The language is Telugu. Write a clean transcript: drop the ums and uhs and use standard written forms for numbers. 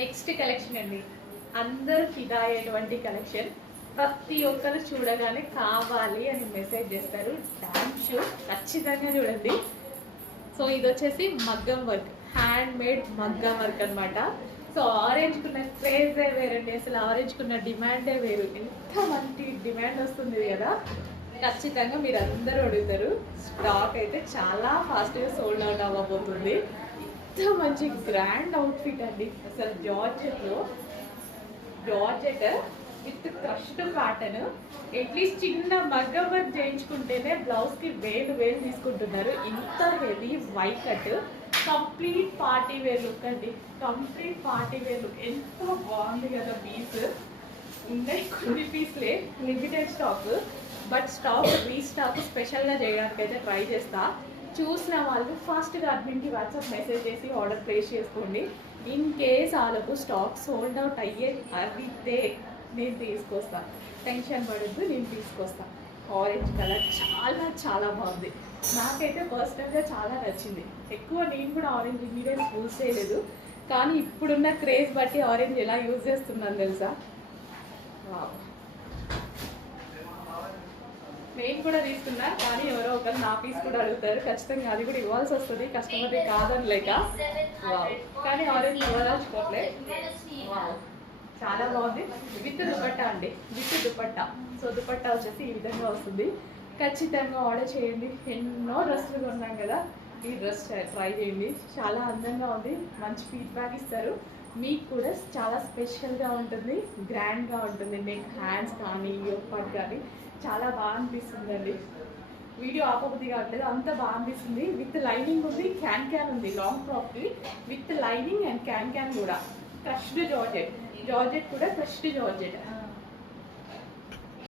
నెక్స్ట్ కలెక్షన్ అండి, అందరు ఫిదా అయ్యేటువంటి కలెక్షన్. ప్రతి ఒక్కరు చూడగానే కావాలి అని మెసేజ్ చేస్తారు. డామ్ షూర్ ఖచ్చితంగా చూడండి. సో ఇది వచ్చేసి మగ్గం వర్క్, హ్యాండ్ మేడ్ మగ్గం వర్క్ అనమాట. సో ఆరెంజ్ కున్న క్రేజే వేరండి, అసలు ఆరెంజ్ కున్న డిమాండే వేరు. ఎంత మంచి డిమాండ్ వస్తుంది కదా, ఖచ్చితంగా మీరు అందరూ అడుగుతారు. స్టాక్ అయితే చాలా ఫాస్ట్గా సోల్డ్ అవుట్ అవ్వబోతుంది. ఎంత మంచి గ్రాండ్ అవుట్ఫిట్ అండి, అసలు జార్జెట్లో georgette with crushed pattern. At least చిన్న మగ్గం వర్క్ చేయించుకుంటేనే బ్లౌజ్కి వేలు తీసుకుంటున్నారు. ఇంత heavy weight cut, complete party wear look అండి, కంప్లీట్ పార్టీ వేర్ లుక్. ఎంత బాగుంది కదా పీస్. ఉన్నాయి కొన్ని పీస్లే, limited stock, but stock restock స్పెషల్గా చేయడానికి అయితే ట్రై చేస్తా. చూసిన వాళ్ళు ఫాస్ట్గా అడ్మిన్కి వాట్సాప్ మెసేజ్ చేసి ఆర్డర్ ప్లేస్ చేసుకోండి. ఇన్ కేస్ వాళ్ళకు స్టాక్ సోల్డ్ అవుట్ అయితే నేను తీసుకొస్తాను, టెన్షన్ పడద్దు, నేను తీసుకొస్తాను. ఆరెంజ్ కలర్ చాలా బాగుంది, నాకైతే పర్సనల్గా చాలా నచ్చింది. ఎక్కువ నేను కూడా ఆరెంజ్ ఇంగ్రీడియంట్స్ యూజ్ చేయలేదు, కానీ ఇప్పుడున్న క్రేజ్ బట్టి ఆరెంజ్ ఎలా యూజ్ చేస్తున్నాను తెలుసా. నేను కూడా తీసుకున్నా, కానీ ఎవరో ఒకరు నా పీస్ కూడా అడుగుతారు, ఖచ్చితంగా అది కూడా ఇవ్వాల్సి వస్తుంది, కస్టమర్ని కాదని లేక. కానీ ఆరెంజ్ ఇవ్వదలుచుకోవట్లే. చాలా బాగుంది. విత్ దుపట్టా అండి, విత్ దుపట్టా. సో దుపట్టా వచ్చేసి ఈ విధంగా వస్తుంది. ఖచ్చితంగా ఆర్డర్ చేయండి. ఎన్నో డ్రెస్సులు కొన్నాం కదా, ఈ డ్రెస్ ట్రై చేయండి, చాలా అందంగా ఉంది. మంచి ఫీడ్బ్యాక్ ఇస్తారు, మీకు కూడా చాలా స్పెషల్గా ఉంటుంది, గ్రాండ్గా ఉంటుంది. నెక్, హ్యాండ్స్ కానీ యోక్ పార్ట్ కానీ చాలా బాగా అనిపిస్తుందండి. వీడియో ఆపబుద్ధి కావట్లేదు, అంత బాగా అనిపిస్తుంది. విత్ లైనింగ్ ఉంది, క్యాన్ ఉంది, లాంగ్ ఫ్రాక్కి విత్ లైనింగ్ అండ్ క్యాన్ కూడా. క్రష్డ్ జార్జెట్ కూడా క్రష్డ్ జార్జెట్.